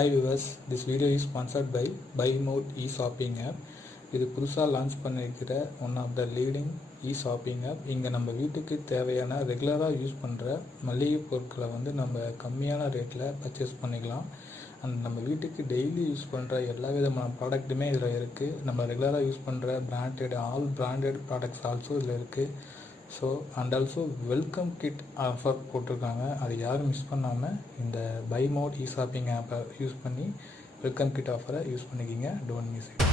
Hi viewers, this video is sponsored by BuyMote e-shopping app. இது புதுசாக launch பண்ணியிருக்கிற one of the leading e shopping app. இங்கே நம்ம வீட்டுக்கு தேவையான ரெகுலராக யூஸ் பண்ணுற மளிகை பொருட்களை வந்து நம்ம கம்மியான ரேட்டில் பர்ச்சேஸ் பண்ணிக்கலாம். அண்ட் நம்ம வீட்டுக்கு டெய்லி யூஸ் பண்ணுற எல்லா விதமான ப்ராடக்ட்டுமே இதில் இருக்குது. நம்ம ரெகுலராக யூஸ் பண்ணுற ஆல் பிராண்டட் ப்ராடக்ட்ஸ் ஆல்சோ இதில் இருக்குது. So and also welcome kit offer போட்டிருக்காங்க. அது யாரும் மிஸ் பண்ணாமல் இந்த BuyMote இ-ஷாப்பிங் ஆப்பை யூஸ் பண்ணி வெல்கம் கிட் ஆஃபரை யூஸ் பண்ணிக்கிங்க. Don't miss it.